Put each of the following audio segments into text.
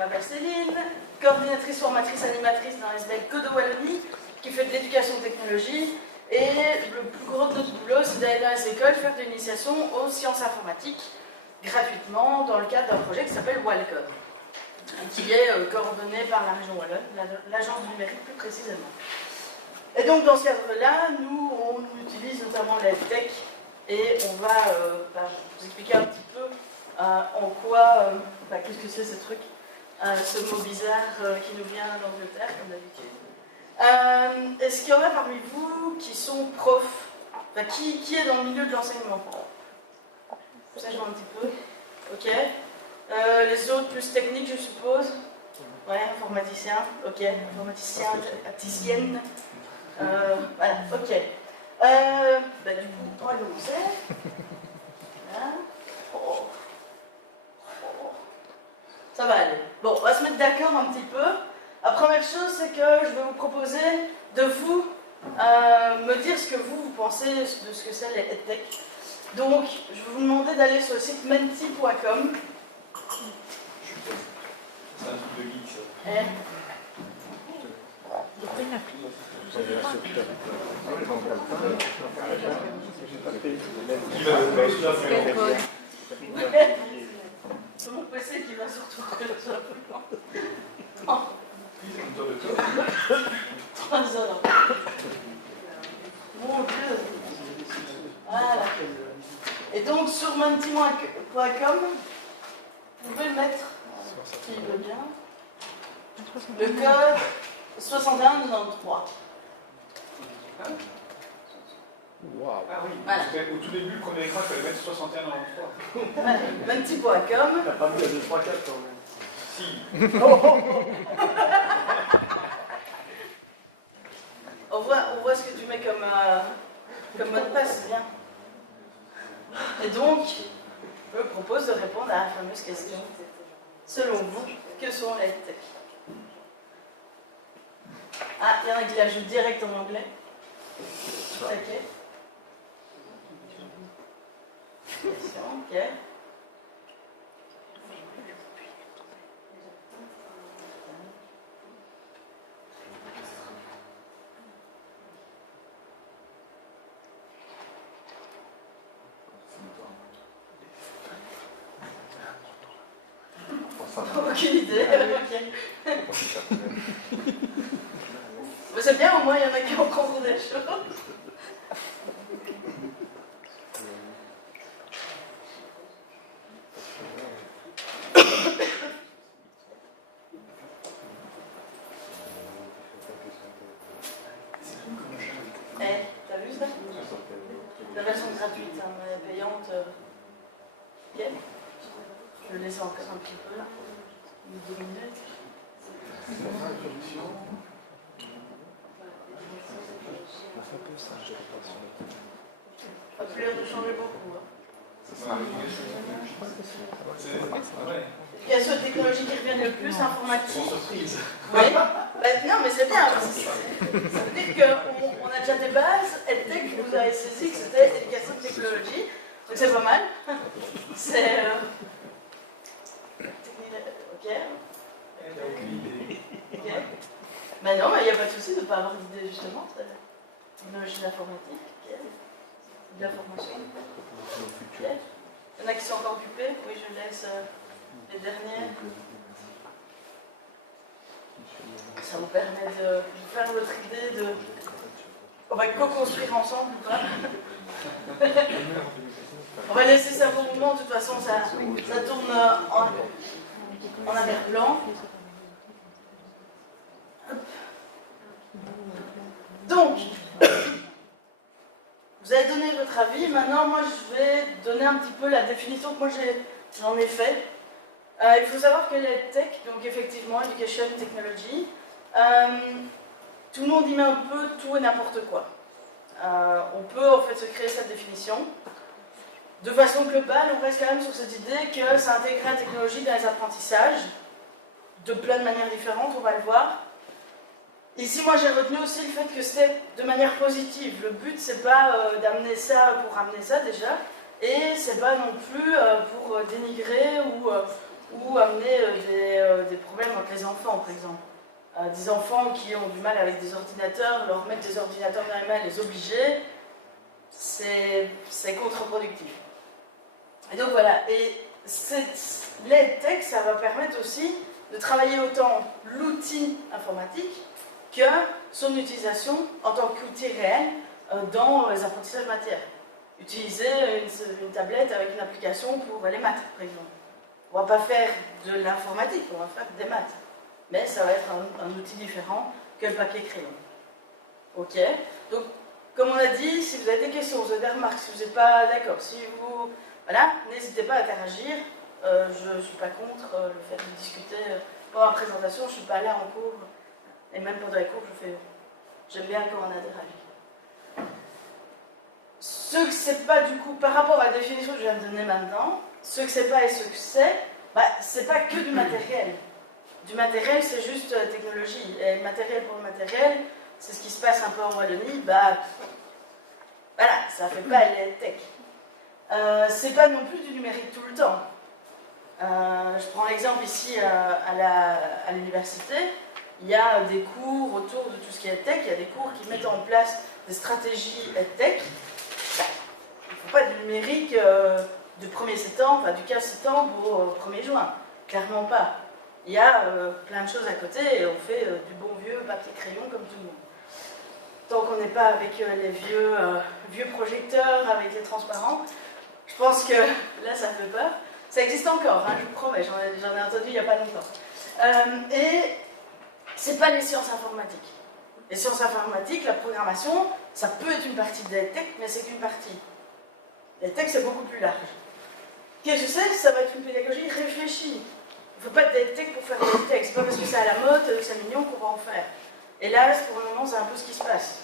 m'appelle Céline, coordinatrice formatrice animatrice dans SBL Code de Wallonie, qui fait de l'éducation aux technologies. Et le plus gros de notre boulot, c'est d'aller dans les écoles faire de l'initiation aux sciences informatiques gratuitement dans le cadre d'un projet qui s'appelle Walcom, qui est coordonné par la région Wallonne, l'agence du numérique plus précisément. Et donc dans ce cadre-là, nous on utilise notamment la tech et on va vous expliquer un petit peu en quoi, qu'est-ce que c'est ce truc, ce mot bizarre qui nous vient d'Angleterre comme d'habitude. Est-ce qu'il y en a parmi vous qui sont profs, qui est dans le milieu de l'enseignement? Ça je vois un petit peu. Ok. Les autres plus techniques, je suppose. Ouais, informaticien. Ok. Informaticien, artisienne. Voilà. Ok. Du coup, allons-y. Voilà. Ça va aller. Bon, on va se mettre d'accord un petit peu. La première chose, c'est que je vais vous proposer de vous me dire ce que vous pensez de ce que c'est les EdTech. Donc, je vais vous demander d'aller sur le site menti.com. C'est un truc de geek, ça. C'est mon PC qui va surtout que je sois blanc. 3 heures. Mon Dieu. Voilà. Et donc sur menti.com, vous pouvez mettre, s'il veut bien, le code 6193. Wow. Ah oui, voilà. Au tout début, le premier écran, il fallait mettre 6193. Voilà, menti.com. T'as pas mis à 2, 3, 4 quand même. Si. On voit ce que tu mets comme mot de passe, c'est bien. Et donc, je vous propose de répondre à la fameuse question. Selon vous, que sont les tech? Ah, il y en a qui l'ajoutent direct en anglais. Ok. Question, ok. Aucune idée. Okay. Mais c'est bien, au moins il y en a qui comprennent des choses. T'as vu ça? La version gratuite, hein, mais payante. Ok. Je le laisse encore un petit peu là. Une 2 minutes. Pas plus l'air de changer beaucoup. Hein. Quelles sont les technologies qui reviennent le plus? Informatique. Oui. Non, mais c'est bien. Ça veut dire qu'on a déjà des bases. EdTech, vous avez saisi que c'était éducation de technologie. Donc c'est pas mal. C'est. Ok. Ok. Mais non, il n'y a pas de souci de ne pas avoir d'idée, justement. Technologie de l'informatique. Ok. De la formation. Ok. Il y en a qui sont encore occupés. Oui, je laisse les derniers. Ça vous permet de faire votre idée de. On va co-construire ensemble ou pas? On va laisser ça pour le moment, de toute façon ça tourne en arrière-plan. Donc, vous avez donné votre avis, maintenant moi je vais donner un petit peu la définition que moi j'en ai fait. Il faut savoir que les tech, donc effectivement, Education Technology, tout le monde y met un peu tout et n'importe quoi. On peut en fait se créer cette définition. De façon globale, on reste quand même sur cette idée que ça intègre la technologie dans les apprentissages, de plein de manières différentes, on va le voir. Ici, moi j'ai retenu aussi le fait que c'était de manière positive. Le but, c'est pas d'amener ça pour amener ça déjà, et c'est pas non plus pour dénigrer ou ou amener des problèmes entre les enfants, par exemple. Des enfants qui ont du mal avec des ordinateurs, leur mettre des ordinateurs dans les mains, les obliger, c'est contre-productif. Et donc voilà, et l'EdTech, ça va permettre aussi de travailler autant l'outil informatique que son utilisation en tant qu'outil réel dans les apprentissages matières. Utiliser une tablette avec une application pour les maths, par exemple. On ne va pas faire de l'informatique, on va faire des maths. Mais ça va être un outil différent que le papier crayon. Ok. Donc, comme on a dit, si vous avez des questions, vous avez des remarques, si vous n'êtes pas d'accord, si vous... Voilà, n'hésitez pas à interagir. Je ne suis pas contre le fait de discuter. Pendant la présentation, je ne suis pas là en cours. Et même pendant les cours, j'aime bien quand on a des ravis. Ce que c'est pas, du coup, par rapport à la définition que je viens de donner maintenant, ce que c'est pas et ce que c'est pas que du matériel. Du matériel, c'est juste technologie. Et le matériel pour le matériel, c'est ce qui se passe un peu en Wallonie. Voilà, ça fait pas l'EdTech. C'est pas non plus du numérique tout le temps. Je prends l'exemple ici à l'université. Il y a des cours autour de tout ce qui est EdTech. Il y a des cours qui mettent en place des stratégies EdTech. Il ne faut pas du numérique du 1er septembre, enfin du 15 septembre au 1er juin. Clairement pas. Il y a plein de choses à côté et on fait du bon vieux papier crayon comme tout le monde. Tant qu'on n'est pas avec les vieux projecteurs, avec les transparents, je pense que là ça fait peur. Ça existe encore, hein, je vous promets, j'en ai entendu il n'y a pas longtemps. Et c'est pas les sciences informatiques. Les sciences informatiques, la programmation, ça peut être une partie de l'EdTech, mais c'est qu'une partie. L'EdTech c'est beaucoup plus large. Qu'est-ce que c'est? Ça va être une pédagogie réfléchie. Il ne faut pas de l'EdTech pour faire de l'EdTech. C'est pas parce que c'est à la mode, que c'est mignon qu'on va en faire. Et là, pour le moment, c'est un peu ce qui se passe.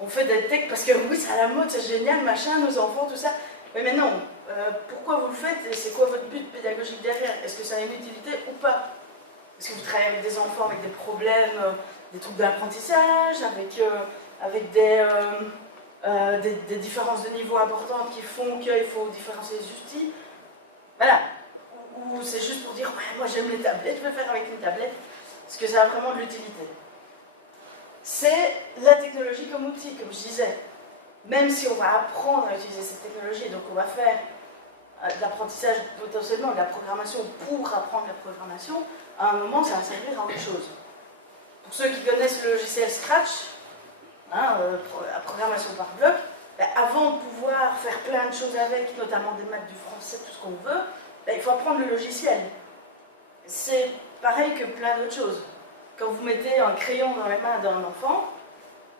On fait de l'EdTech parce que oui, c'est à la mode, c'est génial, machin, nos enfants, tout ça. Mais non, pourquoi vous le faites et c'est quoi votre but pédagogique derrière? Est-ce que ça a une utilité ou pas? Est-ce que vous travaillez avec des enfants avec des problèmes, des troubles d'apprentissage, avec des différences de niveau importantes qui font qu'il faut différencier les outils? Voilà. Ou c'est juste pour dire, ouais, moi j'aime les tablettes, je vais faire avec une tablette. Est-ce que ça a vraiment de l'utilité? C'est la technologie comme outil, comme je disais. Même si on va apprendre à utiliser cette technologie, donc on va faire de l'apprentissage potentiellement, de la programmation pour apprendre la programmation, à un moment ça va servir à autre chose. Pour ceux qui connaissent le logiciel Scratch, la programmation par bloc, avant de pouvoir faire plein de choses avec, notamment des maths, du français, tout ce qu'on veut, il faut apprendre le logiciel. C'est pareil que plein d'autres choses. Quand vous mettez un crayon dans les mains d'un enfant,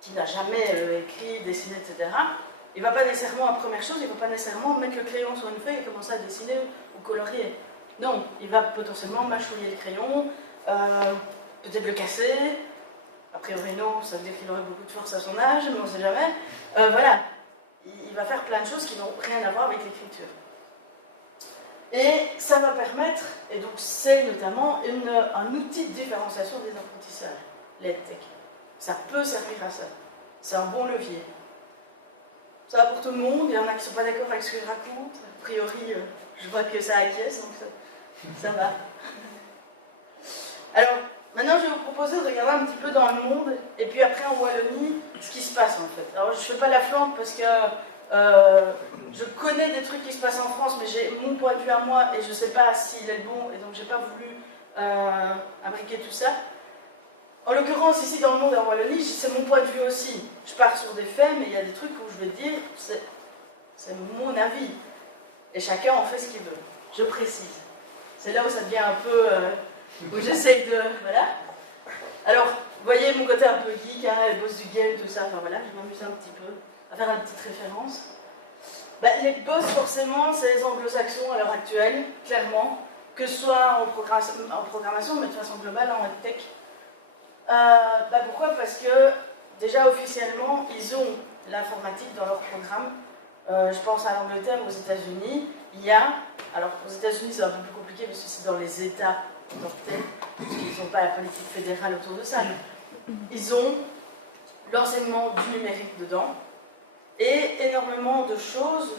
qui n'a jamais écrit, dessiné, etc., il ne va pas nécessairement, la première chose, il ne va pas nécessairement mettre le crayon sur une feuille et commencer à dessiner ou colorier. Non, il va potentiellement mâchouiller le crayon, peut-être le casser. A priori non, ça veut dire qu'il aurait beaucoup de force à son âge, mais on ne sait jamais. Voilà, il va faire plein de choses qui n'ont rien à voir avec l'écriture. Et ça va permettre, et donc c'est notamment un outil de différenciation des apprentissages, l'EdTech. Ça peut servir à ça. C'est un bon levier. Ça va pour tout le monde, il y en a qui ne sont pas d'accord avec ce que je raconte. A priori, je vois que ça acquiesce, donc ça va. Alors, maintenant je vais vous proposer de regarder un petit peu dans le monde, et puis après en Wallonie, ce qui se passe en fait. Alors je ne fais pas la flanque parce que je connais des trucs qui se passent en France, mais j'ai mon point de vue à moi et je ne sais pas s'il est le bon, et donc je n'ai pas voulu imbriquer tout ça. En l'occurrence, ici dans le monde en Wallonie, c'est mon point de vue aussi. Je pars sur des faits, mais il y a des trucs où je vais dire, c'est mon avis. Et chacun en fait ce qu'il veut. Je précise. C'est là où ça devient un peu... où j'essaye de... Voilà. Alors, vous voyez mon côté un peu geek, hein, les boss du game, tout ça. Enfin voilà, je m'amuse un petit peu à faire une petite référence. Les boss, forcément, c'est les anglo-saxons à l'heure actuelle, clairement. Que ce soit en programmation, mais de façon globale, en tech. Pourquoi? Parce que déjà officiellement ils ont l'informatique dans leur programme. Je pense à l'Angleterre, aux États-Unis, il y a, alors aux États-Unis c'est un peu plus compliqué parce que c'est dans les États en tant que tels, parce qu'ils n'ont pas la politique fédérale autour de ça. Ils ont l'enseignement du numérique dedans et énormément de choses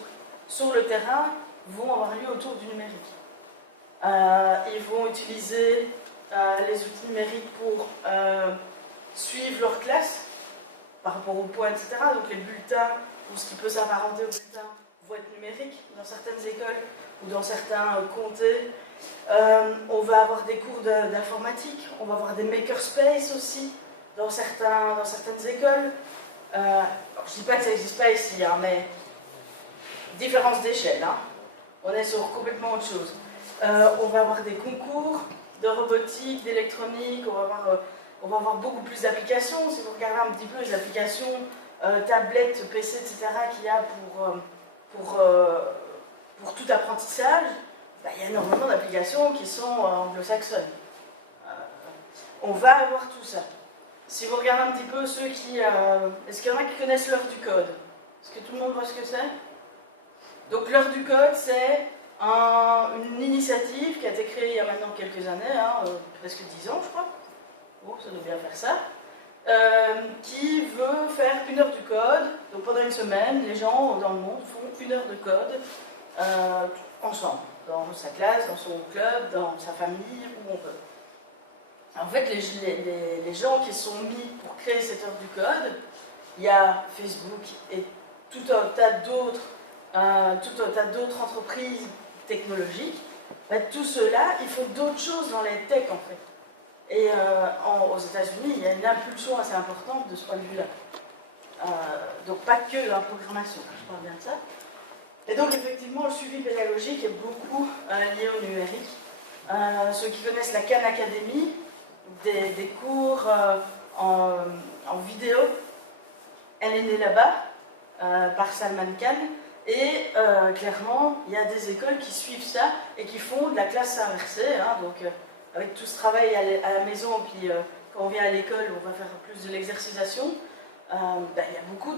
sur le terrain vont avoir lieu autour du numérique. Ils vont utiliser les outils numériques pour suivre leur classe par rapport aux points, etc. Donc les bulletins, ou ce qui peut s'apparenter aux bulletins, vont être numériques dans certaines écoles ou dans certains comtés. On va avoir des cours d'informatique, on va avoir des makerspaces aussi dans certaines écoles. Alors, je ne dis pas que ça n'existe pas ici, hein, mais différence d'échelle. Hein. On est sur complètement autre chose. On va avoir des concours de robotique, d'électronique, on va avoir beaucoup plus d'applications. Si vous regardez un petit peu les applications, tablettes, PC, etc. qu'il y a pour tout apprentissage, ben, il y a énormément d'applications qui sont anglo-saxonnes. On va avoir tout ça. Si vous regardez un petit peu ceux qui... est-ce qu'il y en a qui connaissent l'heure du code? Est-ce que tout le monde voit ce que c'est? Donc l'heure du code, c'est une initiative qui a été créée il y a maintenant quelques années, hein, presque 10 ans je crois. Bon, ça doit bien faire ça. Qui veut faire une heure du code. Donc pendant une semaine, les gens dans le monde font une heure de code ensemble, dans sa classe, dans son club, dans sa famille, où on veut. En fait, les gens qui sont mis pour créer cette heure du code, il y a Facebook et tout un tas d'autres entreprises technologiques. Ben, tout ceux-là, ils font d'autres choses dans les techs en fait. Et aux États-Unis, il y a une impulsion assez importante de ce point de vue-là. Donc pas que dans la programmation, je parle bien de ça. Et donc effectivement, le suivi pédagogique est beaucoup lié au numérique. Ceux qui connaissent la Khan Academy, des cours en vidéo, elle est née là-bas, par Salman Khan. Et clairement, il y a des écoles qui suivent ça et qui font de la classe inversée. Hein, donc avec tout ce travail à la maison, puis quand on vient à l'école, on va faire plus de l'exercitation. Ben, il y a beaucoup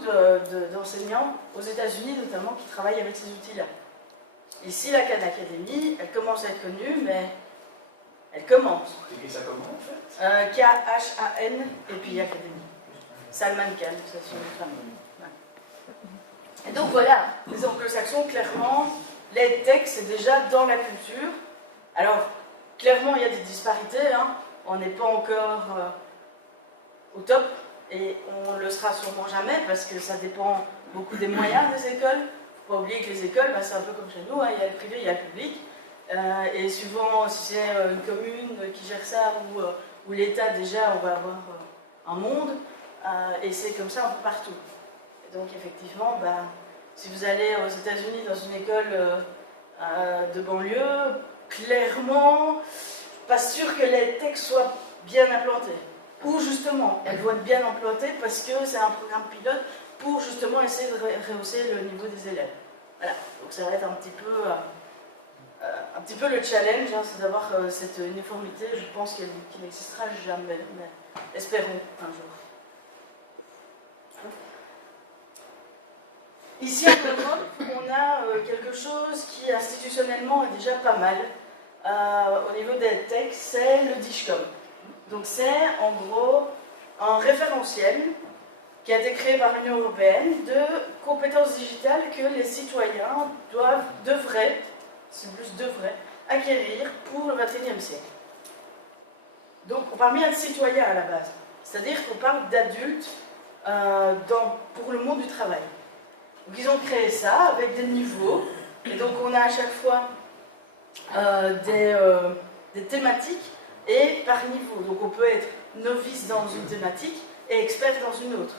d'enseignants, aux États-Unis notamment, qui travaillent avec ces outils-là. Ici, la Khan Academy, elle commence à être connue, mais elle commence. Et ça comment en fait? K-H-A-N et puis Academy. Salman Khan, c'est son nom de famille. Ouais. Et donc voilà, les anglo-saxons, clairement, les techs, c'est déjà dans la culture. Alors, clairement, il y a des disparités. Hein. On n'est pas encore au top. Et on ne le sera sûrement jamais parce que ça dépend beaucoup des moyens des écoles. Il ne faut pas oublier que les écoles, bah, c'est un peu comme chez nous, hein, il y a le privé, il y a le public. Et suivant si c'est une commune qui gère ça ou l'État, déjà, on va avoir un monde. Et c'est comme ça un peu partout. Et donc effectivement, bah, si vous allez aux États-Unis dans une école de banlieue, clairement, je ne suis pas sûre que les textes soient bien implantés. Ou justement, elles vont être bien implantées parce que c'est un programme pilote pour justement essayer de rehausser le niveau des élèves. Voilà, donc ça va être un petit peu le challenge, hein, c'est d'avoir cette uniformité. Je pense qu'il n'existera jamais, mais espérons un jour. Ici en Europe, on a quelque chose qui institutionnellement est déjà pas mal au niveau des techs, c'est le DIGCOM. Donc c'est en gros un référentiel qui a été créé par l'Union européenne de compétences digitales que les citoyens devraient acquérir pour le XXIe siècle. Donc on parle bien de citoyens à la base, c'est-à-dire qu'on parle d'adultes pour le monde du travail. Donc ils ont créé ça avec des niveaux, et donc on a à chaque fois des thématiques et par niveau. Donc on peut être novice dans une thématique et expert dans une autre.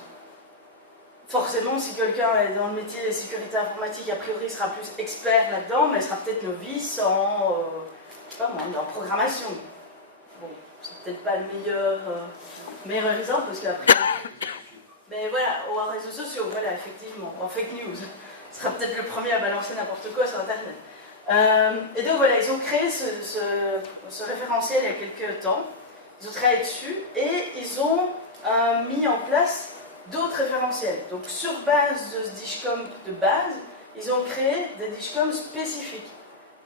Forcément, si quelqu'un est dans le métier de sécurité informatique, a priori il sera plus expert là-dedans, mais il sera peut-être novice en programmation. Bon, c'est peut-être pas le meilleur exemple, parce qu'après... Mais voilà, aux réseaux sociaux, voilà, effectivement, en fake news. Ce sera peut-être le premier à balancer n'importe quoi sur Internet. Et donc voilà, ils ont créé ce référentiel il y a quelques temps, ils ont travaillé dessus et ils ont mis en place d'autres référentiels. Donc sur base de ce DIGCOM de base, ils ont créé des DIGCOM spécifiques.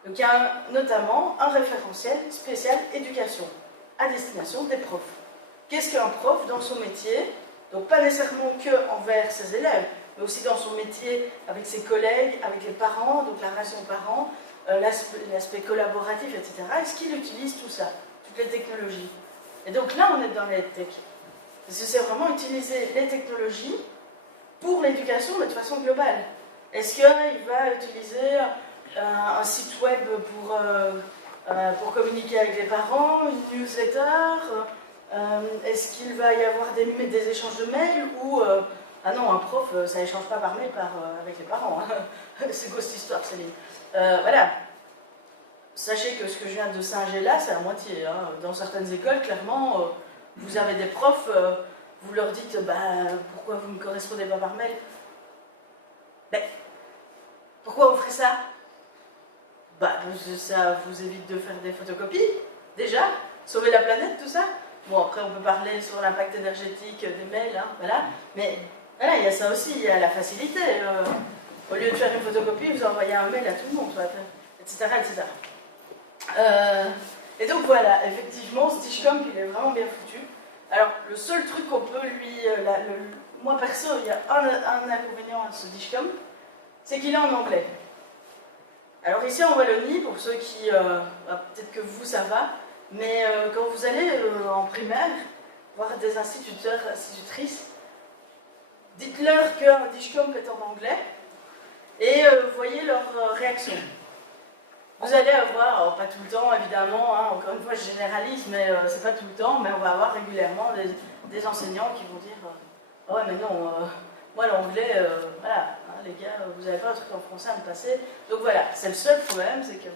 Donc il y a notamment un référentiel spécial éducation à destination des profs. Qu'est-ce qu'un prof dans son métier? Donc pas nécessairement que envers ses élèves, mais aussi dans son métier avec ses collègues, avec les parents, donc la relation parents, l'aspect collaboratif, etc. Est-ce qu'il utilise tout ça, toutes les technologies? Et donc là, on est dans l'EdTech. Parce que c'est vraiment utiliser les technologies pour l'éducation, mais de façon globale. Est-ce qu'il va utiliser un site web pour communiquer avec les parents, une newsletter? Est-ce qu'il va y avoir des échanges de mails ou... ah non, un prof, ça n'échange pas par mail avec les parents. Hein. C'est quoi cette histoire, Céline? Voilà. Sachez que ce que je viens de singer là, c'est à moitié. Hein. Dans certaines écoles, clairement, vous avez des profs, vous leur dites pourquoi vous ne me correspondez pas par mail? Ben, pourquoi vous ferez ça? Ça vous évite de faire des photocopies, déjà, sauver la planète, tout ça. Bon, après, on peut parler sur l'impact énergétique des mails, hein, voilà. Mais voilà, il y a ça aussi, il y a la facilité. Au lieu de faire une photocopie, vous envoyez un mail à tout le monde, etc. etc. Et donc voilà, effectivement, ce Dishcomp, il est vraiment bien foutu. Alors, le seul truc qu'on peut lui... moi, perso, il y a un inconvénient à ce Dishcomp, c'est qu'il est en anglais. Alors ici, en Wallonie, pour ceux qui... peut-être que vous, ça va, mais quand vous allez en primaire, voir des instituteurs, institutrices, dites-leur qu'un Dishcomp est en anglais, et voyez leur réaction. Vous allez avoir, alors pas tout le temps évidemment, hein, encore une fois je généralise, mais c'est pas tout le temps, mais on va avoir régulièrement des enseignants qui vont dire oh, ouais mais non, moi l'anglais, voilà, hein, les gars, vous n'avez pas un truc en français à me passer. Donc voilà, c'est le seul problème, c'est que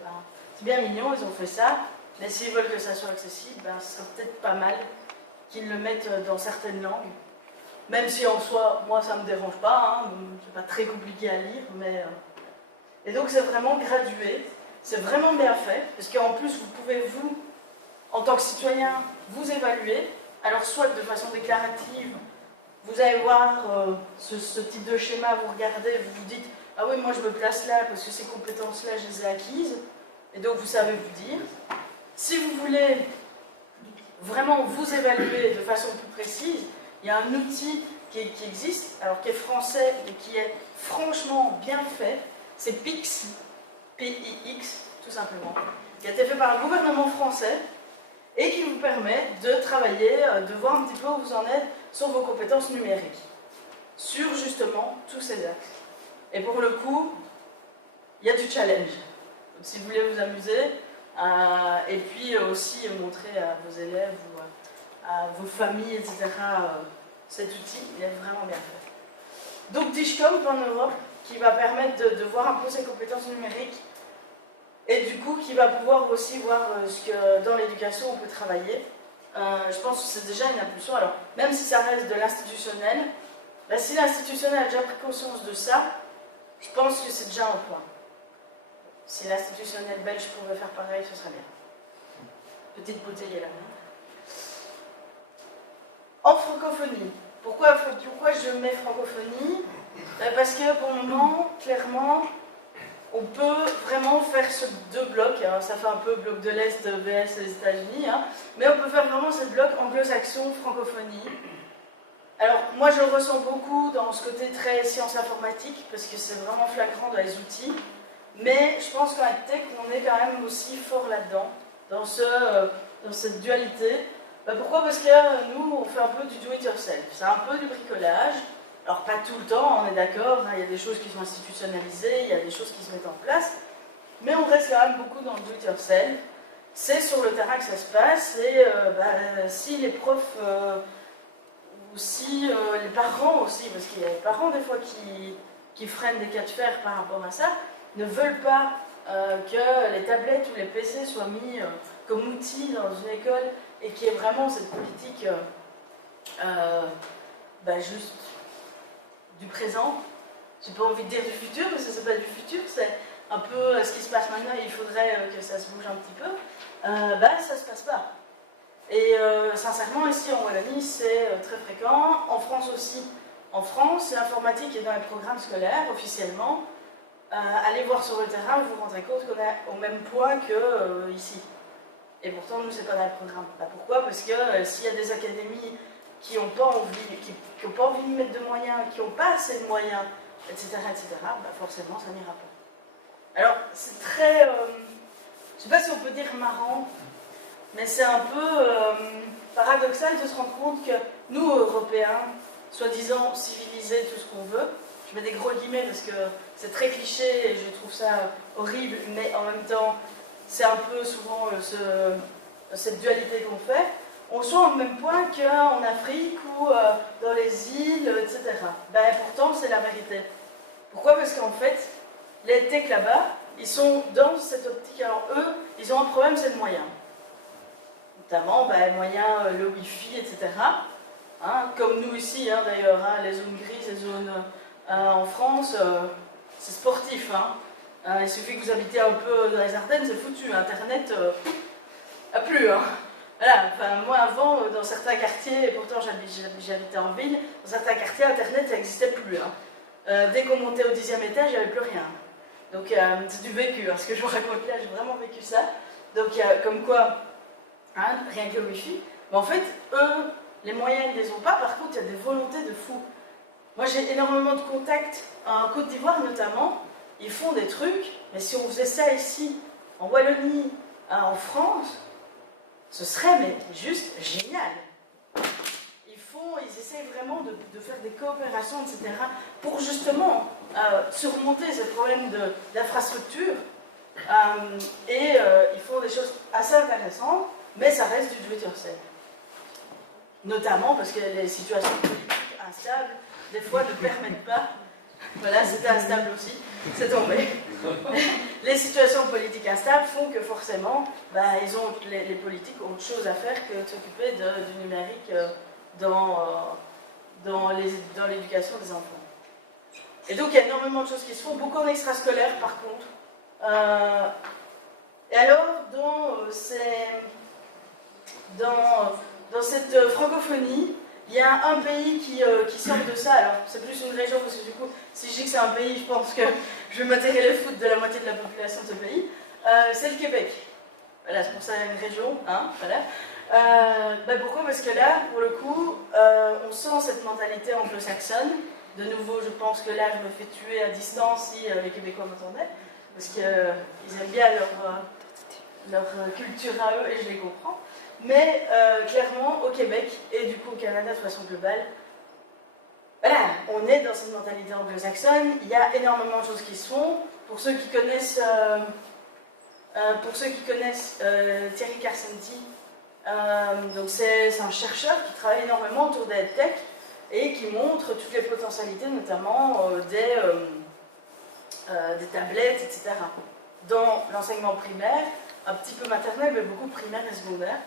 c'est bien mignon, ils ont fait ça, mais s'ils veulent que ça soit accessible, ce serait peut-être pas mal qu'ils le mettent dans certaines langues. Même si en soi, moi ça me dérange pas, hein, c'est pas très compliqué à lire, mais... Et donc c'est vraiment gradué. C'est vraiment bien fait, parce qu'en plus, vous pouvez, vous, en tant que citoyen, vous évaluer. Alors, soit de façon déclarative, vous allez voir ce type de schéma, vous regardez, vous vous dites « Ah oui, moi je me place là, parce que ces compétences-là, je les ai acquises. » Et donc, vous savez vous dire. Si vous voulez vraiment vous évaluer de façon plus précise, il y a un outil qui existe, alors qui est français, et qui est franchement bien fait, c'est PIX. PIX, tout simplement, qui a été fait par le gouvernement français et qui vous permet de travailler, de voir un petit peu où vous en êtes sur vos compétences numériques, sur justement tous ces axes. Et pour le coup, il y a du challenge. Donc, si vous voulez vous amuser, et puis aussi montrer à vos élèves ou à vos familles, etc., cet outil, il est vraiment bien fait. Donc Dishcomp en Europe, qui va permettre de voir un peu ces compétences numériques, et du coup, qui va pouvoir aussi voir ce que dans l'éducation on peut travailler. Je pense que c'est déjà une impulsion. Alors, même si ça reste de l'institutionnel, si l'institutionnel a déjà pris conscience de ça, je pense que c'est déjà un point. Si l'institutionnel belge pouvait faire pareil, ce serait bien. Petite bouteille là. En francophonie. Pourquoi je mets francophonie? Parce que pour le moment, clairement, on peut vraiment faire ce deux blocs, hein, ça fait un peu bloc de l'Est vs les États-Unis, hein, mais on peut faire vraiment ce bloc anglo-saxon, francophonie. Alors, moi je le ressens beaucoup dans ce côté très sciences informatiques, parce que c'est vraiment flagrant dans les outils, mais je pense qu'en tech, on est quand même aussi fort là-dedans, dans cette dualité. Pourquoi? Parce que nous, on fait un peu du do-it-yourself, c'est un peu du bricolage. Alors pas tout le temps, on est d'accord, hein, il y a des choses qui sont institutionnalisées, il y a des choses qui se mettent en place, mais on reste quand même beaucoup dans le do-it-yourself. C'est sur le terrain que ça se passe, et si les profs, ou si les parents aussi, parce qu'il y a les parents des fois qui freinent des cas de fer par rapport à ça, ne veulent pas que les tablettes ou les PC soient mis comme outils dans une école, et qu'il y ait vraiment cette politique juste du présent. J'ai pas envie de dire du futur, parce que c'est pas du futur, c'est un peu ce qui se passe maintenant, et il faudrait que ça se bouge un petit peu. Ça se passe pas. Et sincèrement, ici en Wallonie, c'est très fréquent. En France aussi. En France, l'informatique est dans les programmes scolaires, officiellement. Allez voir sur le terrain, vous vous rendrez compte qu'on est au même point que ici. Et pourtant, nous, c'est pas dans le programme. Pourquoi? Parce que s'il y a des académies qui n'ont pas envie de mettre de moyens, qui n'ont pas assez de moyens, etc., forcément, ça n'ira pas. Alors, c'est très... je ne sais pas si on peut dire marrant, mais c'est un peu paradoxal de se rendre compte que nous, Européens, soi-disant civilisés, tout ce qu'on veut, je mets des gros guillemets parce que c'est très cliché et je trouve ça horrible, mais en même temps, c'est un peu souvent cette dualité qu'on fait, on soit au même point qu'en Afrique ou dans les îles, etc. Ben, pourtant, c'est la vérité. Pourquoi? Parce qu'en fait, les techs là-bas, ils sont dans cette optique. Alors eux, ils ont un problème, c'est le moyen. Notamment, ben, moyen, le Wi-Fi, etc. Hein, comme nous ici, hein, d'ailleurs, hein, les zones grises, les zones en France, c'est sportif. Hein. Il suffit que vous habitez un peu dans les Ardennes, c'est foutu. Internet, a plus. Hein. Voilà, enfin, moi avant, dans certains quartiers, et pourtant j'habitais en ville, dans certains quartiers, Internet n'existait plus. Hein. Dès qu'on montait au 10e étage, il n'y avait plus rien. Donc c'est du vécu, hein, ce que je vous raconte là, j'ai vraiment vécu ça. Donc comme quoi, hein, rien que le Wi-Fi. Mais en fait, eux, les moyens, ils ne les ont pas. Par contre, il y a des volontés de fous. Moi, j'ai énormément de contacts, en Côte d'Ivoire notamment. Ils font des trucs, mais si on faisait ça ici, en Wallonie, en France, ce serait mais juste génial. Ils essayent vraiment de faire des coopérations, etc., pour justement surmonter ce problème d'infrastructure. Et ils font des choses assez intéressantes, mais ça reste du do-it-yourself. Notamment parce que les situations politiques instables, des fois, ne permettent pas. Voilà, c'était instable aussi, c'est tombé. Les situations politiques instables font que forcément, bah, les politiques ont autre chose à faire que de s'occuper du numérique dans l'éducation des enfants. Et donc il y a énormément de choses qui se font, beaucoup en extrascolaire par contre. Et alors, dans cette francophonie, il y a un pays qui sort de ça. Alors, c'est plus une région, parce que du coup, si je dis que c'est un pays, je pense que je vais m'atterrir les foot de la moitié de la population de ce pays. C'est le Québec. Voilà, c'est pour ça une région. Hein, voilà. Pourquoi? Parce que là, pour le coup, on sent cette mentalité anglo-saxonne. De nouveau, je pense que là, je me fais tuer à distance si les Québécois m'entendaient. Parce qu'ils aiment bien leur culture à eux, et je les comprends. Mais clairement, au Québec, et du coup au Canada de façon globale, voilà, on est dans cette mentalité anglo-saxonne, il y a énormément de choses qui se font. Pour ceux qui connaissent, Thierry Karsenty, donc c'est un chercheur qui travaille énormément autour des tech et qui montre toutes les potentialités, notamment des tablettes, etc. Dans l'enseignement primaire, un petit peu maternel, mais beaucoup primaire et secondaire.